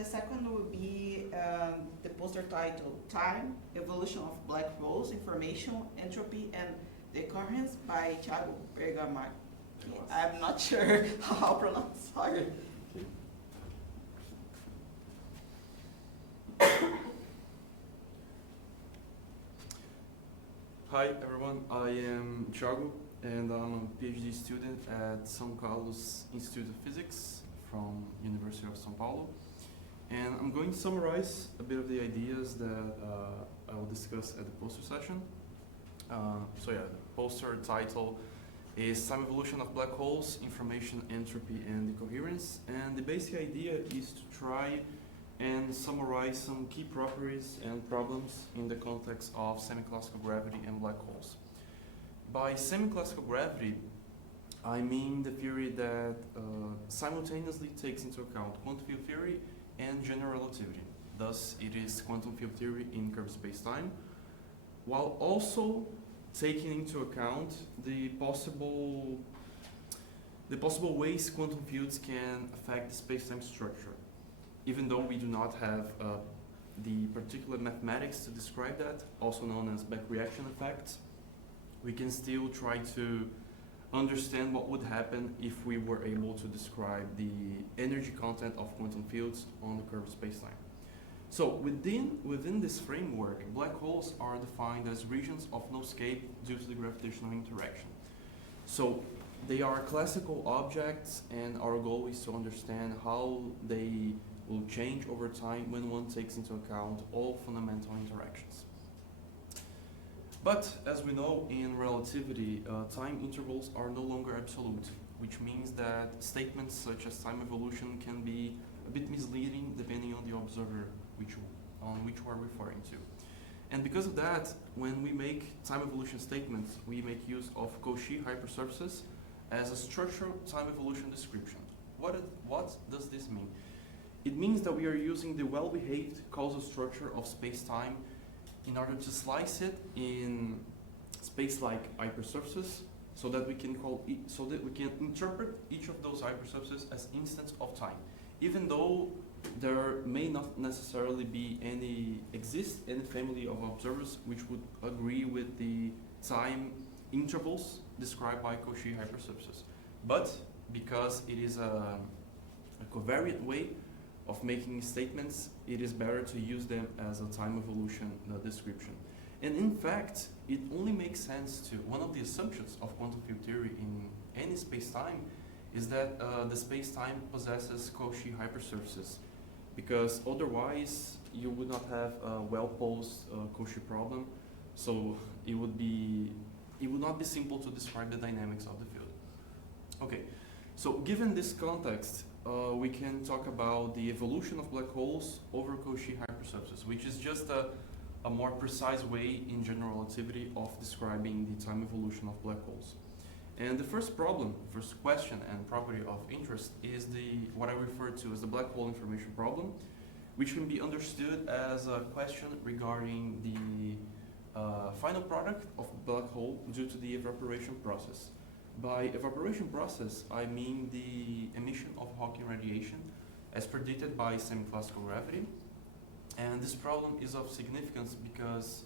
The second will be the poster title, Time, Evolution of Black Holes, Information, Entropy, and Decoherence by Thiago Bergamaschi. I'm not sure how to pronounce it. Hi everyone, I am Thiago and I'm a PhD student at São Carlos Institute of Physics from University of São Paulo. And I'm going to summarize a bit of the ideas that I will discuss at the poster session. The poster title is Time Evolution of Black Holes, Information, Entropy, and Decoherence. And the basic idea is to try and summarize some key properties and problems in the context of semi-classical gravity and black holes. By semi-classical gravity, I mean the theory that simultaneously takes into account quantum field theory and general relativity. Thus, it is quantum field theory in curved space-time, while also taking into account the possible ways quantum fields can affect the space-time structure. Even though we do not have the particular mathematics to describe that, also known as back reaction effects, we can still try to understand what would happen if we were able to describe the energy content of quantum fields on the curved spacetime. So within this framework, black holes are defined as regions of no escape due to the gravitational interaction. So they are classical objects, and our goal is to understand how they will change over time when one takes into account all fundamental interactions. But as we know, in relativity, time intervals are no longer absolute, which means that statements such as time evolution can be a bit misleading depending on the observer on which we're referring to. And because of that, when we make time evolution statements, we make use of Cauchy hypersurfaces as a structural time evolution description. What does this mean? It means that we are using the well-behaved causal structure of space-time in order to slice it in space-like hypersurfaces, so that we can interpret each of those hypersurfaces as instants of time, even though there may not necessarily be any family of observers which would agree with the time intervals described by Cauchy hypersurfaces. But because it is a covariant way of making statements, it is better to use them as a time evolution description. And in fact, it only makes sense to, one of the assumptions of quantum field theory in any space-time is that the space-time possesses Cauchy hypersurfaces, because otherwise you would not have a well-posed Cauchy problem, so it would not be simple to describe the dynamics of the field. Okay, so given this context, we can talk about the evolution of black holes over Cauchy hypersurfaces, which is just a more precise way in general relativity of describing the time evolution of black holes. And the first question and property of interest is what I refer to as the black hole information problem, which can be understood as a question regarding the final product of black hole due to the evaporation process. By evaporation process, I mean the emission of Hawking radiation as predicted by semi-classical gravity. And this problem is of significance because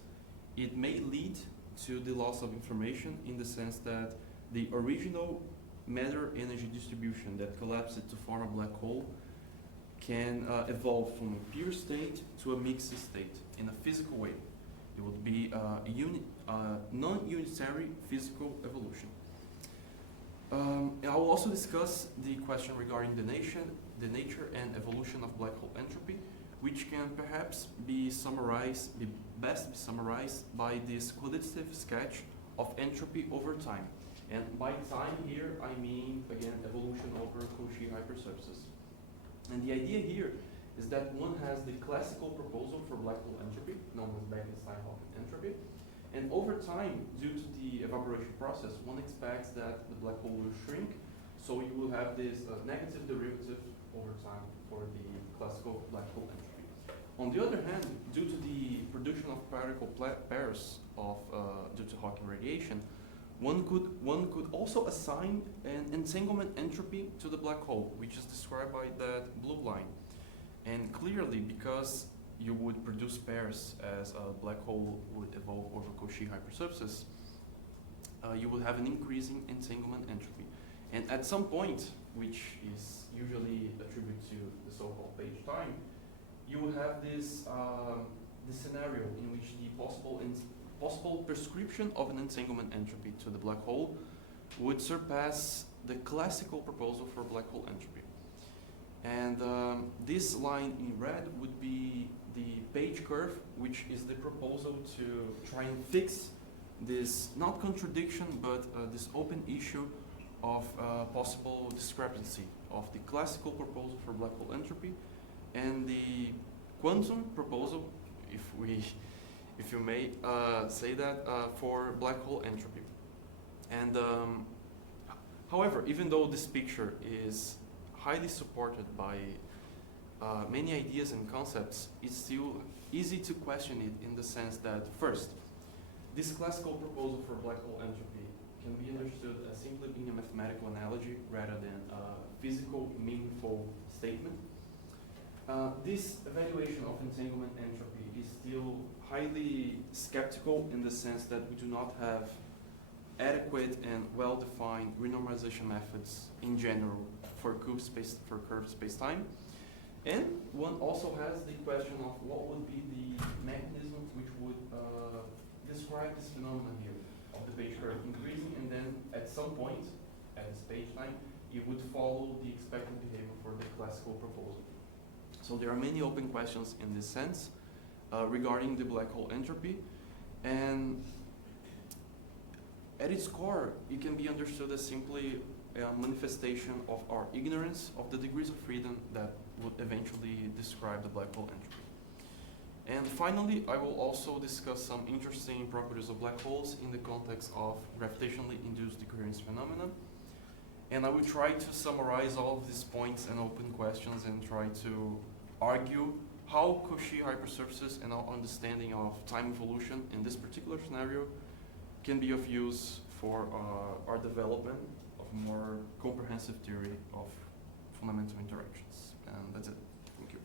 it may lead to the loss of information, in the sense that the original matter energy distribution that collapsed to form a black hole can evolve from a pure state to a mixed state in a physical way. It would be a non-unitary physical evolution. I will also discuss the question regarding the nature and evolution of black hole entropy, which can perhaps be best be summarized by this qualitative sketch of entropy over time. And by time here, I mean, again, evolution over Cauchy hypersurfaces. And the idea here is that one has the classical proposal for black hole entropy, known as Bekenstein-Hawking entropy. And over time, due to the evaporation process, one expects that the black hole will shrink, so you will have this negative derivative over time for the classical black hole entropy. On the other hand, due to the production of particle pairs due to Hawking radiation, one could also assign an entanglement entropy to the black hole, which is described by that blue line. And clearly, because you would produce pairs as a black hole would evolve over Cauchy hypersurfaces, you will have an increasing entanglement entropy. And at some point, which is usually attributed to the so-called page time, you will have this scenario in which the possible prescription of an entanglement entropy to the black hole would surpass the classical proposal for black hole entropy. And this line in red would be the page curve, which is the proposal to try and fix this, not contradiction, but this open issue of possible discrepancy of the classical proposal for black hole entropy and the quantum proposal, if you may say that, for black hole entropy. And however, even though this picture is highly supported by many ideas and concepts, it's still easy to question it in the sense that, first, this classical proposal for black hole entropy can be understood as simply being a mathematical analogy rather than a physical, meaningful statement. This evaluation of entanglement entropy is still highly skeptical in the sense that we do not have adequate and well-defined renormalization methods in general for curved space-time. And one also has the question of what would be the mechanism which would describe this phenomenon here of the page curve increasing, and then at some point, at this page time, it would follow the expected behavior for the classical proposal. So there are many open questions in this sense regarding the black hole entropy, and at its core, it can be understood as simply a manifestation of our ignorance of the degrees of freedom that would eventually describe the black hole entropy. And finally, I will also discuss some interesting properties of black holes in the context of gravitationally induced decoherence phenomena. And I will try to summarize all of these points and open questions and try to argue how Cauchy hypersurfaces and our understanding of time evolution in this particular scenario can be of use for our development of a more comprehensive theory of fundamental interactions. And that's it. Thank you.